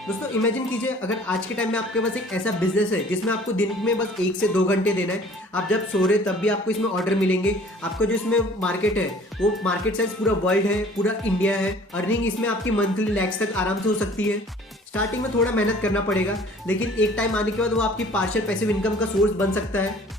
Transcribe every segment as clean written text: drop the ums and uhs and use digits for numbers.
दोस्तों इमेजिन कीजिए, अगर आज के टाइम में आपके पास एक ऐसा बिजनेस है जिसमें आपको दिन में बस 1 से 2 घंटे देना है। आप जब सो रहे तब भी आपको इसमें ऑर्डर मिलेंगे। आपका जो इसमें मार्केट है वो मार्केट साइज पूरा वर्ल्ड है, पूरा इंडिया है। अर्निंग इसमें आपकी मंथली लैक्स तक आराम से हो सकती है। स्टार्टिंग में थोड़ा मेहनत करना पड़ेगा, लेकिन एक टाइम आने के बाद वो आपकी पार्शियल पैसिव इनकम का सोर्स बन सकता है।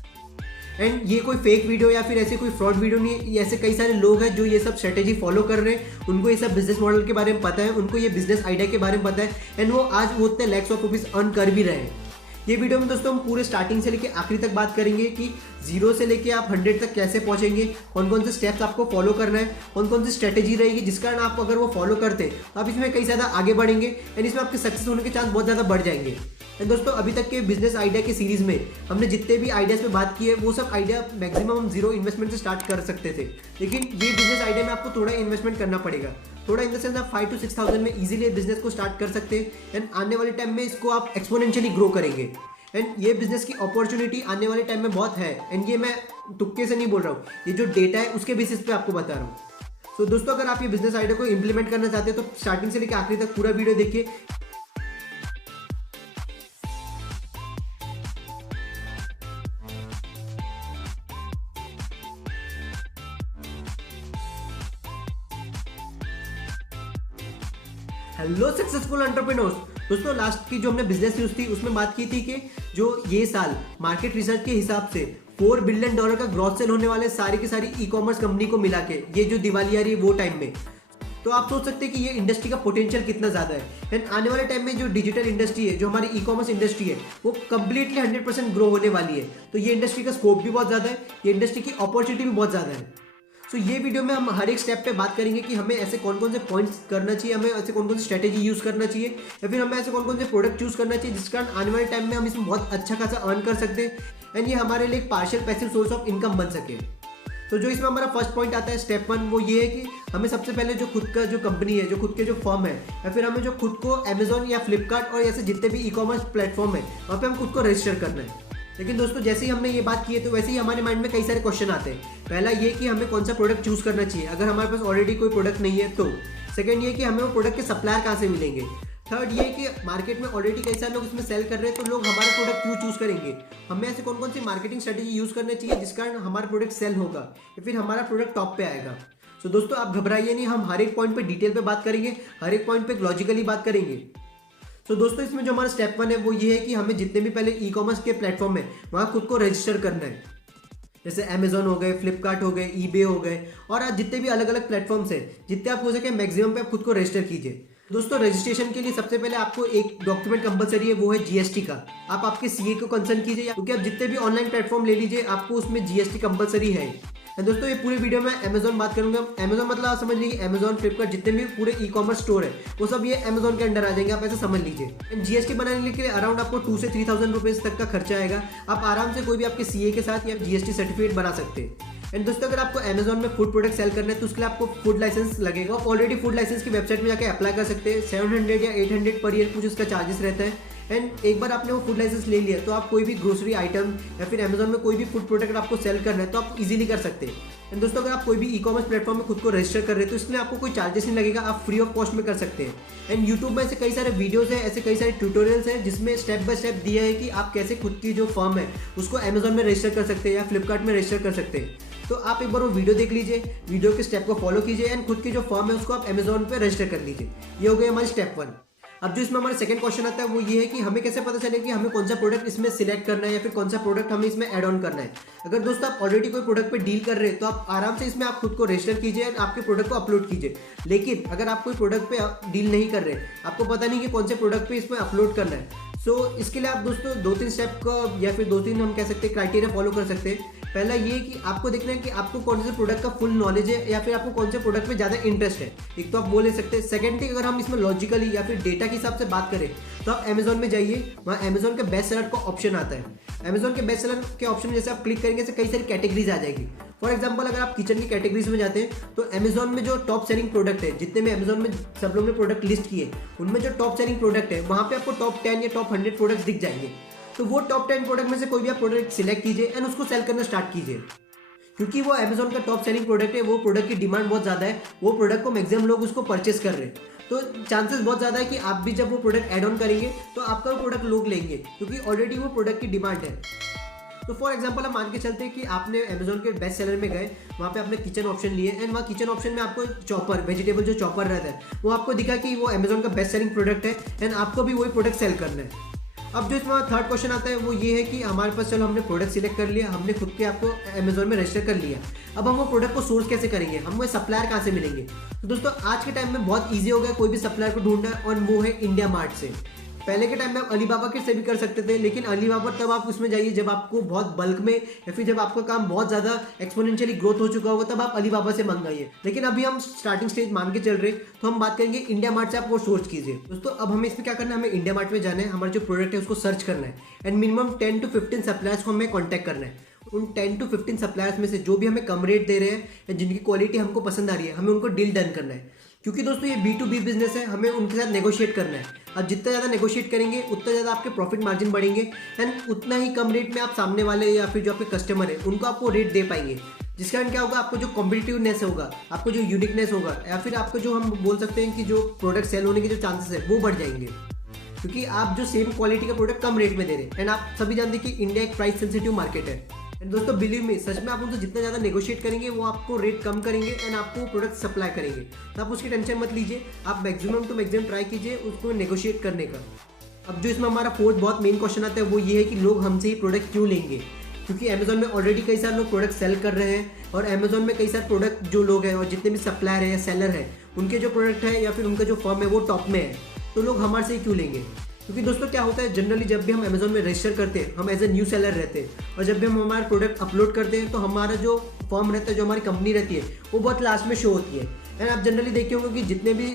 एंड ये कोई फेक वीडियो या फिर ऐसे कोई फ्रॉड वीडियो नहीं है। ऐसे कई सारे लोग हैं जो ये सब स्ट्रेटेजी फॉलो कर रहे हैं, उनको ये सब बिजनेस मॉडल के बारे में पता है, उनको ये बिजनेस आइडिया के बारे में पता है, एंड वो आज वो उतने लैक्स ऑफ रुपीज अर्न कर भी रहे हैं। ये वीडियो में दोस्तों हम पूरे स्टार्टिंग से लेके आखिरी तक बात करेंगे कि 0 से लेके आप 100 तक कैसे पहुंचेंगे, कौन कौन से स्टेप्स आपको फॉलो करना है, कौन कौन सी स्ट्रेटेजी रहेगी जिस कारण आप अगर वो फॉलो करते हैं तो आप इसमें कई ज़्यादा आगे बढ़ेंगे एंड इसमें आपके सक्सेस होने के चांस बहुत ज़्यादा बढ़ जाएंगे। एंड दोस्तों अभी तक के बिजनेस आइडिया की सीरीज में हमने जितने भी आइडियाज पे बात की है वो सब आइडिया मैक्सिमम हम 0 इन्वेस्टमेंट से स्टार्ट कर सकते थे, लेकिन ये बिजनेस आइडिया में आपको थोड़ा इन्वेस्टमेंट करना पड़ेगा। थोड़ा इन द सेंस आप 5 to 6,000 में इजीली बिजनेस को स्टार्ट कर सकते हैं एंड आने वाले टाइम में इसको आप एक्सपोनेंशियली ग्रो करेंगे। एंड ये बिजनेस की अपॉर्चुनिटी आने वाले टाइम में बहुत है एंड ये मैं तुक्के से नहीं बोल रहा हूँ, ये जो डेटा है उसके बेसिस पे आपको बता रहा हूँ। सो दोस्तों अगर आप ये बिजनेस आइडिया को इंप्लीमेंट करना चाहते हैं तो स्टार्टिंग से लेकर आखिरी तक पूरा वीडियो देखिए। Hello successful entrepreneurs. दोस्तों लास्ट की जो हमने बिजनेस न्यूज थी उसमें बात की थी कि जो ये साल मार्केट रिसर्च के हिसाब से $4 बिलियन का ग्रॉस सेल होने वाले सारी की सारी ई कॉमर्स कंपनी को मिला के ये जो दिवाली आ रही है वो टाइम में, तो आप सोच सकते हैं कि ये इंडस्ट्री का पोटेंशियल कितना ज़्यादा है। एंड आने वाले टाइम में जो डिजिटल इंडस्ट्री है, जो हमारी ई कॉमर्स इंडस्ट्री है, वो कंप्लीटली 100% ग्रो होने वाली है। तो ये इंडस्ट्री का स्कोप भी बहुत ज़्यादा है, ये इंडस्ट्री की अपॉर्चुनिटी भी बहुत ज़्यादा है। सो ये वीडियो में हम हर एक स्टेप पे बात करेंगे कि हमें ऐसे कौन कौन से पॉइंट्स करना चाहिए, हमें ऐसे कौन कौन सी स्ट्रेटेजी यूज़ करना चाहिए, या फिर हमें ऐसे कौन कौन से प्रोडक्ट चूज़ करना चाहिए जिस कारण आने वाले टाइम में हम इसमें बहुत अच्छा खासा अर्न कर सकते हैं एंड ये हमारे लिए एक partial passive source of income बन सके। तो जो इसमें हमारा फर्स्ट पॉइंट आता है स्टेप 1, वो ये है कि हमें सबसे पहले जो खुद का जो कंपनी है, जो खुद के जो फर्म है, या फिर हमें जो खुद को अमेजोन या फ्लिपकार्ट और ऐसे जितने भी ई कॉमर्स प्लेटफॉर्म है वहाँ पे हम खुद को रजिस्टर करना है। लेकिन दोस्तों जैसे ही हमने ये बात की है तो वैसे ही हमारे माइंड में कई सारे क्वेश्चन आते हैं। पहला ये कि हमें कौन सा प्रोडक्ट चूज़ करना चाहिए अगर हमारे पास ऑलरेडी कोई प्रोडक्ट नहीं है तो। सेकंड ये कि हमें वो प्रोडक्ट के सप्लायर कहाँ से मिलेंगे। थर्ड ये कि मार्केट में ऑलरेडी कई सारे लोग इसमें सेल कर रहे हैं तो लोग हमारा प्रोडक्ट क्यों चूज़ करेंगे। हमें ऐसे कौन कौन सी मार्केटिंग स्ट्रेटेजी यूज़ करनी चाहिए जिस कारण हमारा प्रोडक्ट सेल होगा या फिर हमारा प्रोडक्ट टॉप पे आएगा। सो दोस्तों आप घबराइए नहीं, हम हर एक पॉइंट पे डिटेल पे बात करेंगे, हर एक पॉइंट पे लॉजिकली बात करेंगे। तो दोस्तों इसमें जो हमारा स्टेप 1 है वो ये है कि हमें जितने भी पहले ई कॉमर्स के प्लेटफॉर्म है वहाँ खुद को रजिस्टर करना है। जैसे अमेजोन हो गए, फ्लिपकार्ट हो गए, ईबे हो गए, और आज जितने भी अलग अलग प्लेटफॉर्म्स हैं जितने आप हो सके मैक्सिमम पे आप खुद को रजिस्टर कीजिए। दोस्तों रजिस्ट्रेशन के लिए सबसे पहले आपको एक डॉक्यूमेंट कंपलसरी है, वो है जीएसटी का। आप आपके सीए को कंसर्न कीजिए क्योंकि आप जितने भी ऑनलाइन प्लेटफॉर्म ले लीजिए आपको उसमें जीएसटी कंपलसरी है। दोस्तों ये पूरे वीडियो में अमेजोन बात करूंगा। अमेजोन मतलब आप समझ लीजिए अमेजोन, फ्लिपकार्ट, जितने भी पूरे ई कॉमर्स स्टोर है वो सब ये अमेजोन के अंडर आ जाएंगे, आप ऐसे समझ लीजिए। जीएसटी बनाने के लिए अराउंड आपको 2 से 3,000 रुपीज तक का खर्चा आएगा। आप आराम से कोई भी आपके सीए के साथ या जीएसटी सर्टिफिकेट बना सकते हैं। एंड दोस्तों अगर आपको अमेजोन में फूड प्रोडक्ट सेल करना है तो उसके लिए आपको फूड लाइसेंस लगेगा। आप ऑलरेडी फूड लाइसेंस की वेबसाइट में जाकर अप्लाई कर सकते हैं। 700 या 800 पर ईयर कुछ उसका चार्जेस रहता है। एंड एक बार आपने वो फूड लाइसेंस ले लिया तो आप कोई भी ग्रोसरी आइटम या फिर अमेजोन में कोई भी फूड प्रोडक्ट आपको सेल करना है तो आप इजीली कर सकते हैं। एंड दोस्तों अगर आप कोई भी ई कॉमर्स प्लेटफॉर्म में खुद को रजिस्टर कर रहे हैं तो इसमें आपको कोई चार्जेस नहीं लगेगा, आप फ्री ऑफ कॉस्ट में कर सकते हैं। एंड यूट्यूब में ऐसे कई सारे वीडियोस हैं, ऐसे कई सारे ट्यूटोरियल्स हैं जिसमें स्टेप बाय स्टेप दिया है कि आप कैसे खुद की जो फर्म है उसको अमेजोन में रजिस्टर कर सकते हैं या फ्लिपकार्ट में रजिस्टर कर सकते हैं। तो आप एक बार वो वीडियो देख लीजिए, वीडियो के स्टेप को फॉलो कीजिए एंड खुद की जो फर्म है उसको आप अमेजोन पे रजिस्टर कर लीजिए। ये हो गया हमारी स्टेप 1। अब जो इसमें हमारा सेकंड क्वेश्चन आता है वो ये है कि हमें कैसे पता चले कि हमें कौन सा प्रोडक्ट इसमें सिलेक्ट करना है या फिर कौन सा प्रोडक्ट हमें इसमें ऐड ऑन करना है। अगर दोस्तों आप ऑलरेडी कोई प्रोडक्ट पे डील कर रहे हैं तो आप आराम से इसमें आप खुद को रजिस्टर कीजिए और आपके प्रोडक्ट को अपलोड कीजिए। लेकिन अगर आप कोई प्रोडक्ट पे डील नहीं कर रहे, आपको पता नहीं कि कौन से प्रोडक्ट पे इसमें अपलोड करना है, सो इसके लिए आप दोस्तों 2-3 स्टेप का या फिर 2-3 हम कह सकते हैं क्राइटेरिया फॉलो कर सकते हैं। पहला ये कि आपको देखना है कि आपको कौन से प्रोडक्ट का फुल नॉलेज है या फिर आपको कौन से प्रोडक्ट में ज़्यादा इंटरेस्ट है। एक तो आप वो ले सकते हैं। सेकंड थिंग, अगर हम इसमें लॉजिकली या फिर डेटा के हिसाब से बात करें तो आप अमेजोन में जाइए, वहाँ अमेजोन के बेस्ट सेलर का ऑप्शन आता है। अमेजोन के बेस्ट सेलर के ऑप्शन में जैसे आप क्लिक करेंगे तो कई सारी कैटेगरीज आ जाएगी। फॉर एग्जाम्पल अगर आप किचन की कैटेगरीज में जाते हैं तो अमेजोन में जो टॉप सेलिंग प्रोडक्ट है, जितने में अमेजोन में सब लोग ने प्रोडक्ट लिस्ट किए उनमें जो टॉप सेलिंग प्रोडक्ट है वहाँ पे आपको टॉप 10 या टॉप 100 प्रोडक्ट्स दिख जाएंगे। तो वो टॉप 10 प्रोडक्ट में से कोई भी आप प्रोडक्ट सिलेक्ट कीजिए एंड उसको सेल करना स्टार्ट कीजिए। क्योंकि वो अमेजोन का टॉप सेलिंग प्रोडक्ट है, वो प्रोडक्ट की डिमांड बहुत ज़्यादा है, वो प्रोडक्ट को मैक्सिमम लोग उसको परचेस कर रहे हैं। तो चांसेस बहुत ज़्यादा है कि आप भी जब वो प्रोडक्ट ऐड ऑन करेंगे तो आपका वो प्रोडक्ट लोग लेंगे, क्योंकि ऑलरेडी वो प्रोडक्ट की डिमांड है। तो फॉर एग्जांपल हम मान के चलते हैं कि आपने अमेजोन के बेस्ट सेलर में गए, वहाँ पे आपने किचन ऑप्शन लिए एंड वहाँ किचन ऑप्शन में आपको चॉपर, वेजिटेबल जो चॉपर रहता है, वो आपको दिखा कि वो अमेजोन का बेस्ट सेलिंग प्रोडक्ट है एंड आपको भी वही प्रोडक्ट सेल करना है। अब जो इसमें थर्ड क्वेश्चन आता है वो ये है कि हमारे पास चलो हमने प्रोडक्ट सिलेक्ट कर लिया, हमने खुद के आपको अमेजोन में रजिस्टर कर लिया, अब हम वो प्रोडक्ट को सोर्स कैसे करेंगे, हम वो सप्लायर कहाँ से मिलेंगे। तो दोस्तों आज के टाइम में बहुत ईजी हो गया कोई भी सप्लायर को ढूंढना, और वो है इंडिया मार्ट से। पहले के टाइम में आप अलीबाबा के से भी कर सकते थे, लेकिन अलीबाबा तब आप उसमें जाइए जब आपको बहुत बल्क में या फिर जब आपका काम बहुत ज़्यादा एक्सपोनेंशियली ग्रोथ हो चुका होगा, तब आप अलीबाबा से मंगाइए। लेकिन अभी हम स्टार्टिंग स्टेज मान के चल रहे, तो हम बात करेंगे इंडिया मार्ट से आप वो सोर्स कीजिए। दोस्तों अब हमें इसमें क्या करना है, हमें इंडिया मार्ट में जाना है, हमारा जो प्रोडक्ट है उसको सर्च करना है एंड मिनिमम 10 to 15 सप्लायर्स को हमें कॉन्टैक्ट करना है। उन 10 to 15 सप्लायर्स में से जो भी हमें कम रेट दे रहे हैं या जिनकी क्वालिटी हमको पसंद आ रही है, हमें उनको डील डन करना है। क्योंकि दोस्तों ये B2B बिजनेस है, हमें उनके साथ नेगोशिएट करना है। अब जितना ज़्यादा नेगोशिएट करेंगे उतना ज़्यादा आपके प्रॉफिट मार्जिन बढ़ेंगे एंड उतना ही कम रेट में आप सामने वाले या फिर जो आपके कस्टमर है उनको आपको रेट दे पाएंगे। जिस कारण क्या होगा, आपको जो कॉम्पिटिटिवनेस होगा, आपको जो यूनिकनेस होगा, या फिर आपको जो हम बोल सकते हैं कि जो प्रोडक्ट सेल होने के जो चांसेस है वो बढ़ जाएंगे, क्योंकि आप जो सेम क्वालिटी का प्रोडक्ट कम रेट में दे रहे हैं। एंड आप सभी जानते हैं कि इंडिया एक प्राइस सेंसिटिव मार्केट है। एंड दोस्तों बिलीव मी, सच में आप उनसे जितना ज़्यादा नेगोशिएट करेंगे वो आपको रेट कम करेंगे एंड आपको प्रोडक्ट सप्लाई करेंगे। तो आप उसकी टेंशन मत लीजिए, आप मैक्सिमम टू मैक्सिमम ट्राई कीजिए उसको नेगोशिएट करने का। अब जो इसमें हमारा फोर्थ बहुत मेन क्वेश्चन आता है वो ये है कि लोग हमसे ही प्रोडक्ट क्यों लेंगे। क्योंकि अमेजोन में ऑलरेडी कई सारे लोग प्रोडक्ट सेल कर रहे हैं, और अमेजोन में कई सारे प्रोडक्ट जो लोग हैं और जितने भी सप्लायर है या सेलर है, उनके जो प्रोडक्ट है या फिर उनका जो फर्म है वो टॉप में है, तो लोग हमारे से ही क्यों लेंगे। क्योंकि दोस्तों क्या होता है, जनरली जब भी हम अमेजोन में रजिस्टर करते हैं हम एज ए न्यू सेलर रहते हैं, और जब भी हम हमारा प्रोडक्ट अपलोड करते हैं तो हमारा जो फर्म रहता है, जो हमारी कंपनी रहती है, वो बहुत लास्ट में शो होती है। एंड आप जनरली देखे होंगे कि जितने भी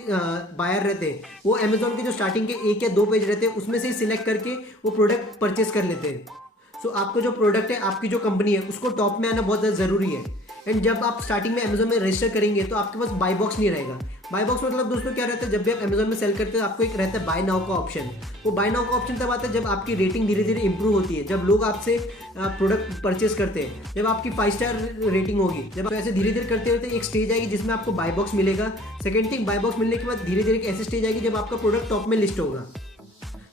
बायर रहते हैं वो अमेजोन के जो स्टार्टिंग के 1 या 2 पेज रहते हैं उसमें से ही सिलेक्ट करके वो प्रोडक्ट परचेस कर लेते हैं। सो आपका जो प्रोडक्ट है, आपकी जो कंपनी है, उसको टॉप में आना बहुत ज़्यादा ज़रूरी है। एंड जब आप स्टार्टिंग में अमेजोन में रजिस्टर करेंगे तो आपके पास बाय बॉक्स नहीं रहेगा। बाय बॉक्स मतलब दोस्तों क्या रहता है, जब भी आप अमेजोन में सेल करते हैं आपको एक रहता है बाय नाउ का ऑप्शन। वो बाय नाउ का ऑप्शन तब आता है जब आपकी रेटिंग धीरे धीरे इंप्रूव होती है, जब लोग आपसे प्रोडक्ट परचेस करते हैं, जब आपकी 5 स्टार रेटिंग होगी, जब आप ऐसे धीरे धीरे करते रहते एक स्टेज आएगी जिसमें आपको बाय बॉक्स मिलेगा। सेकंड थिंग, बाय बॉक्स मिलने के बाद धीरे धीरे एक ऐसी स्टेज आएगी जब आपका प्रोडक्ट टॉप में लिस्ट होगा।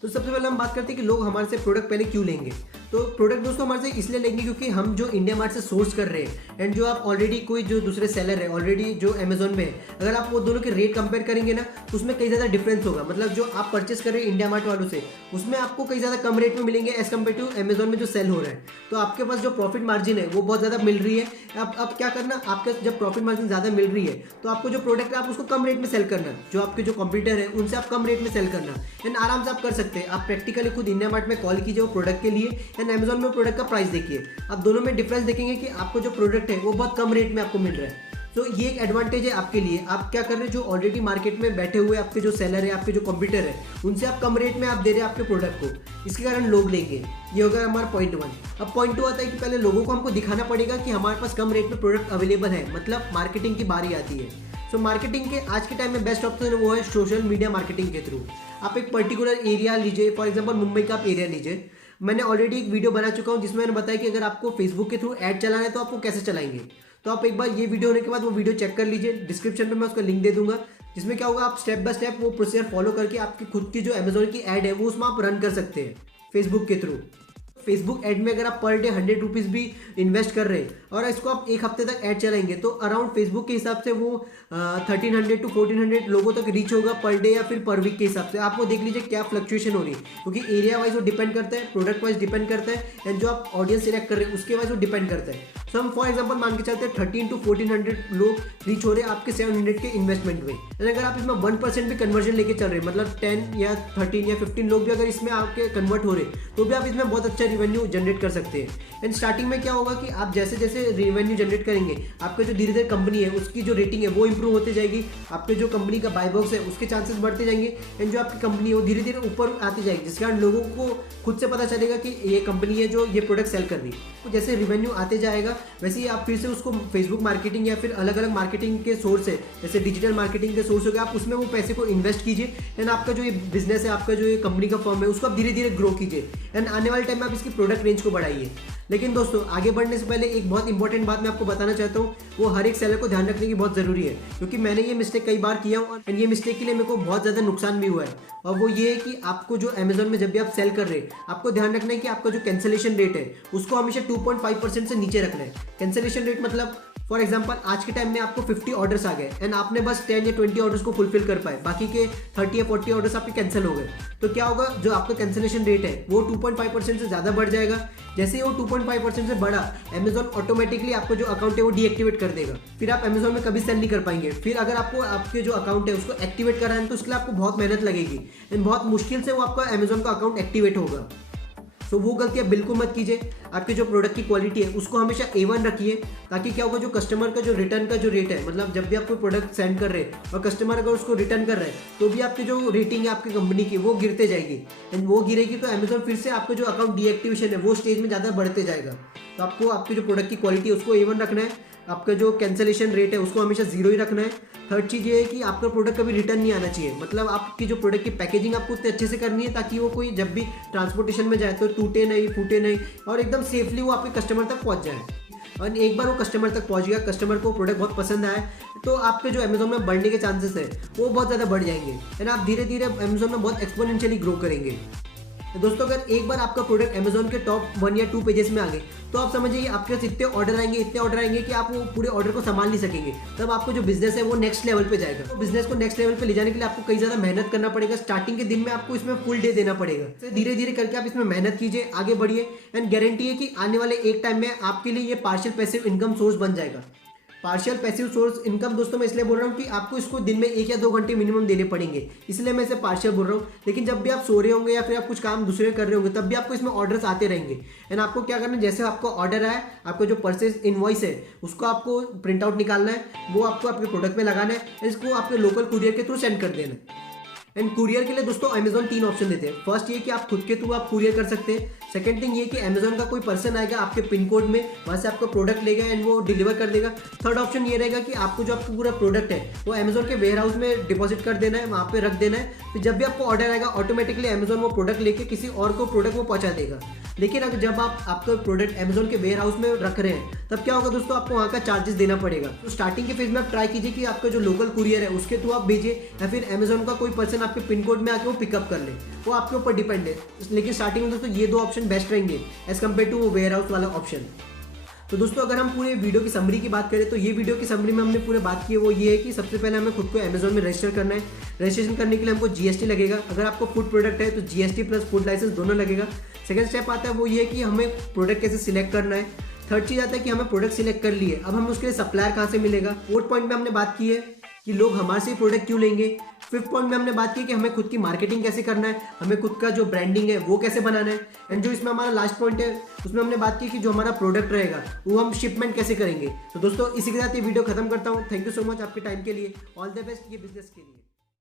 तो सबसे पहले हम बात करते हैं कि लोग हमारे से प्रोडक्ट पहले क्यों लेंगे। तो प्रोडक्ट दोस्तों हमारे से इसलिए लेंगे क्योंकि हम जो इंडिया मार्ट से सोर्स कर रहे हैं एंड जो आप ऑलरेडी कोई जो दूसरे सेलर है ऑलरेडी जो अमेजोन में है, अगर आप वो दोनों के रेट कंपेयर करेंगे ना तो उसमें कई ज़्यादा डिफरेंस होगा। मतलब जो आप परचेस कर रहे हैं इंडिया मार्ट वालों से, उसमें आपको कई ज़्यादा कम रेट में मिलेंगे एज कम्पेयर टू अमेजोन में जो सेल हो रहा है। तो आपके पास जो प्रॉफिट मार्जिन है वो बहुत ज़्यादा मिल रही है। अब क्या करना, आपके जब प्रॉफिट मार्जिन ज़्यादा मिल रही है तो आपको जो प्रोडक्ट है आप उसको कम रेट में सेल करना, जो आपके जो कॉम्पिटिटर है उनसे आप कम रेट में सेल करना एंड आराम से आप कर सकते हैं। आप प्रैक्टिकली खुद इंडिया मार्ट में कॉल कीजिए वो प्रोडक्ट के लिए एंड अमेजोन में प्रोडक्ट का प्राइस देखिए। आप दोनों में डिफरेंस देखेंगे कि आपको जो प्रोडक्ट है वो बहुत कम रेट में आपको मिल रहा है। तो ये एक एडवांटेज है आपके लिए। आप क्या कर रहे हैं, जो ऑलरेडी मार्केट में बैठे हुए आपके जो सेलर है, आपके जो कॉम्पिटिटर है, उनसे आप कम रेट में आप दे रहे हैं आपके प्रोडक्ट को, इसके कारण लोग लेंगे। ये होगा हमारा पॉइंट 1। अब पॉइंट 2 आता है कि पहले लोगों को हमको दिखाना पड़ेगा कि हमारे पास कम रेट में प्रोडक्ट अवेलेबल है, मतलब मार्केटिंग की बारी आती है। सो मार्केटिंग के आज के टाइम में बेस्ट ऑप्शन है वो है सोशल मीडिया मार्केटिंग के थ्रू। आप एक पर्टिकुलर एरिया लीजिए, फॉर एग्जांपल मुंबई का आप एरिया लीजिए। मैंने ऑलरेडी एक वीडियो बना चुका हूँ जिसमें मैंने बताया कि अगर आपको फेसबुक के थ्रू ऐड चलाना है तो आपको कैसे चलाएंगे। तो आप एक बार ये वीडियो होने के बाद वो वीडियो चेक कर लीजिए, डिस्क्रिप्शन में मैं उसका लिंक दे दूंगा, जिसमें क्या होगा आप स्टेप बाय स्टेप वो प्रोसीजर फॉलो करके आपकी खुद की जो अमेजोन की ऐड है वो उसमें आप रन कर सकते हैं फेसबुक के थ्रू। फेसबुक ऐड में अगर आप पर डे 100 रुपीज़ भी इन्वेस्ट कर रहे हैं और इसको आप 1 हफ्ते तक ऐड चलाएंगे तो अराउंड फेसबुक के हिसाब से वो 1300 to 1400 लोगों तक रीच होगा पर डे या फिर पर वीक के हिसाब से। आप वो देख लीजिए क्या फ्लक्चुएशन हो रही है, क्योंकि एरिया वाइज वो डिपेंड करता है, प्रोडक्ट वाइज डिपेंड करता है एंड जो आप ऑडियंस सिलेक्ट कर रहे हैं उसके वाइज वो डिपेंड करता है। सो हम फॉर एग्जाम्पल मान के चलते हैं 1300 to 1400 लोग रीच हो रहे हैं आपके 700 के इन्वेस्टमेंट में। एंड अगर आप इसमें 1% भी कन्वर्जन लेके चल रहे हैं, मतलब 10 या 13 या 15 लोग भी अगर इसमें आपके कन्वर्ट हो रहे तो भी आप इसमें बहुत अच्छा रिवेन्यू जनरेट कर सकते हैं। एंड स्टार्टिंग में क्या होगा कि आप जैसे जैसे रिवेन्यू जनरेट करेंगे आपका जो धीरे धीरे कंपनी है उसकी जो रेटिंग है वो इंप्रूव होते जाएगी, आपके जो कंपनी का बाय बॉक्स है उसके चांसेस बढ़ते जाएंगे एंड जो आपकी कंपनी है वो धीरे धीरे ऊपर आती जाएगी, जिस कारण लोगों को खुद से पता चलेगा कि ये कंपनी है जो ये प्रोडक्ट सेल कर रही है। तो जैसे रिवेन्यू आते जाएगा वैसे ही आप फिर से उसको फेसबुक मार्केटिंग या फिर अलग अलग मार्केटिंग के सोर्स है, जैसे डिजिटल मार्केटिंग के सोर्स हो गए, आप उसमें वो पैसे को इन्वेस्ट कीजिए एंड आपका जो ये बिजनेस है, आपका जो ये कंपनी का फॉर्म है उसको आप धीरे धीरे ग्रो कीजिए एंड आने वाले टाइम में आप इसकी प्रोडक्ट रेंज को बढ़ाइए। लेकिन दोस्तों आगे बढ़ने से पहले एक बहुत इंपॉर्टेंट बात मैं आपको बताना चाहता हूँ, वो हर एक सेलर को ध्यान रखने की बहुत ज़रूरी है, क्योंकि मैंने ये मिस्टेक कई बार किया और ये मिस्टेक के लिए मेरे को बहुत ज़्यादा नुकसान भी हुआ है। और वो ये है कि आपको जो अमेजोन में जब भी आप सेल कर रहे हैं, आपको ध्यान रखना है कि आपका जो कैंसिलेशन रेट है उसको हमेशा 2.5% से नीचे रखना है। कैंसिलेशन रेट मतलब फॉर एग्जाम्पल आज के टाइम में आपको 50 ऑर्डर्स आ गए एंड आपने बस 10 या 20 ऑर्डर्स को फुलफिल कर पाए, बाकी के 30 या 40 ऑर्डर्स आपके कैंसिल हो गए, तो क्या होगा, जो आपका कैंसिलेशन रेट है वो 2.5% से ज़्यादा बढ़ जाएगा। जैसे ही वो 2.5% से बढ़ा, अमेजोन ऑटोमेटिकली आपको जो अकाउंट है वो डीएक्टिवेट कर देगा। फिर आप अमेजोन में कभी सेल नहीं कर पाएंगे। फिर अगर आपको आपके जो अकाउंट है उसको एक्टिवेट कराना है तो उसके लिए आपको बहुत मेहनत लगेगी एंड बहुत मुश्किल से वो आपका अमेजोन का अकाउंट एक्टिवेट होगा। तो वो गलती आप बिल्कुल मत कीजिए। आपके जो प्रोडक्ट की क्वालिटी है उसको हमेशा A1 रखिए, ताकि क्या होगा, जो कस्टमर का जो रिटर्न का जो रेट है, मतलब जब भी आप कोई प्रोडक्ट सेंड कर रहे हैं और कस्टमर अगर उसको रिटर्न कर रहे हैं तो भी आपकी जो रेटिंग है आपकी कंपनी की वो गिरते जाएगी एंड वो गिरेगी तो अमेजोन फिर से आपका जो अकाउंट डीएक्टिवेशन है वो स्टेज में ज़्यादा बढ़ते जाएगा। तो आपको आपके जो प्रोडक्ट की क्वालिटी है उसको A1 रखना है, आपका जो कैंसिलेशन रेट है उसको हमेशा 0 ही रखना है। थर्ड चीज़ ये है कि आपका प्रोडक्ट कभी रिटर्न नहीं आना चाहिए, मतलब आपकी जो प्रोडक्ट की पैकेजिंग आपको उतने अच्छे से करनी है ताकि वो कोई जब भी ट्रांसपोर्टेशन में जाए तो टूटे नहीं, फूटे नहीं और एकदम सेफली वो आपके कस्टमर तक पहुंच जाए। और एक बार वो कस्टमर तक पहुंच गया, कस्टमर को प्रोडक्ट बहुत पसंद आया, तो आपके जो अमेजोन में बढ़ने के चांसेस है वो बहुत ज़्यादा बढ़ जाएंगे एंड आप धीरे धीरे अमेजोन में बहुत एक्सपोनेंशियली ग्रो करेंगे। दोस्तों अगर एक बार आपका प्रोडक्ट अमेजोन के टॉप 1 या 2 पेजेस में आ गए तो आप समझिए आपके पास इतने ऑर्डर आएंगे कि आप वो पूरे ऑर्डर को संभाल नहीं सकेंगे। तब आपको जो बिजनेस है वो नेक्स्ट लेवल पे जाएगा। तो बिजनेस को नेक्स्ट लेवल पे ले जाने के लिए आपको कई ज़्यादा मेहनत करना पड़ेगा। स्टार्टिंग के दिन में आपको इसमें फुल डे देना पड़ेगा। तो धीरे धीरे करके आप इसमें मेहनत कीजिए, आगे बढ़िए एंड गारंटी है कि आने वाले एक टाइम में आपके लिए ये पार्शियल पैसिव इनकम सोर्स बन जाएगा। पार्शियल पैसिव सोर्स इनकम दोस्तों मैं इसलिए बोल रहा हूँ कि आपको इसको दिन में 1 या 2 घंटे मिनिमम देने पड़ेंगे, इसलिए मैं इसे पार्शियल बोल रहा हूँ। लेकिन जब भी आप सो रहे होंगे या फिर आप कुछ काम दूसरे कर रहे होंगे तब भी आपको इसमें ऑर्डर्स आते रहेंगे एंड आपको क्या करना है, जैसे आपको ऑर्डर आया, आपका जो परचेज इनवॉइस है उसको आपको प्रिंट आउट निकालना है, वो आपको आपके प्रोडक्ट में लगाना है, इसको आपके लोकल कुरियर के थ्रू सेंड कर देना है। एंड कुरियर के लिए दोस्तों अमेजोन 3 ऑप्शन देते हैं। फर्स्ट ये कि आप खुद के थ्रू आप कुरियर कर सकते हैं। सेकंड थिंग ये कि अमेजोन का कोई पर्सन आएगा आपके पिन कोड में, वहाँ से आपका प्रोडक्ट लेगा एंड वो डिलीवर कर देगा। थर्ड ऑप्शन ये रहेगा कि आपको जो आपका पूरा प्रोडक्ट है वो अमेजोन के वेयर हाउस में डिपॉजिट कर देना है, वहाँ पे रख देना है। फिर जब भी आपको ऑर्डर आएगा ऑटोमेटिकली अमेजोन वो प्रोडक्ट लेके किसी और को प्रोडक्ट वो पहुँचा देगा। लेकिन अगर जब आप आपका प्रोडक्ट अमेजोन के वेयर हाउस में रख रहे हैं तब क्या होगा दोस्तों, आपको वहाँ का चार्जेस देना पड़ेगा। तो स्टार्टिंग के फेज में आप ट्राई कीजिए कि आपका जो लोकल कुरियर है उसके थ्रू आप भेजिए या फिर अमेजोन का कोई पर्सन आपके पिन कोड में आके वो पिकअप कर ले, वो आपके ऊपर डिपेंड है। लेकिन स्टार्टिंग में दोस्तों ये 2 ऑप्शन बेस्ट रहेंगे as compare to warehouse वाला ऑप्शन। तो दोस्तों अगर हम पूरे वीडियो की समरी की बात करें तो ये वीडियो की समरी में हमने पूरे बात की है वो ये है कि सबसे पहले हमें खुद को अमेजोन में रजिस्टर करना है। रजिस्ट्रेशन करने के लिए हमको जीएसटी लगेगा। अगर आपको फूड प्रोडक्ट है तो जीएसटी प्लस फूड लाइसेंस दोनों लगेगा। सेकंड स्टेप आता है वो ये है कि हमें प्रोडक्ट कैसे सिलेक्ट करना है। थर्ड चीज़ आता है कि हमें प्रोडक्ट सिलेक्ट कर लिए, अब हमें उसके लिए सप्लायर कहाँ से मिलेगा। फोर्थ पॉइंट में हमने बात की है कि लोग हमारे से प्रोडक्ट क्यों लेंगे। फिफ्थ पॉइंट में हमने बात की कि हमें खुद की मार्केटिंग कैसे करना है, हमें खुद का जो ब्रांडिंग है वो कैसे बनाना है। एंड जो इसमें हमारा लास्ट पॉइंट है उसमें हमने बात की कि जो हमारा प्रोडक्ट रहेगा वो हम शिपमेंट कैसे करेंगे। तो दोस्तों इसी के साथ ये वीडियो खत्म करता हूँ। थैंक यू सो मच आपके टाइम के लिए। ऑल द बेस्ट ये बिजनेस के लिए।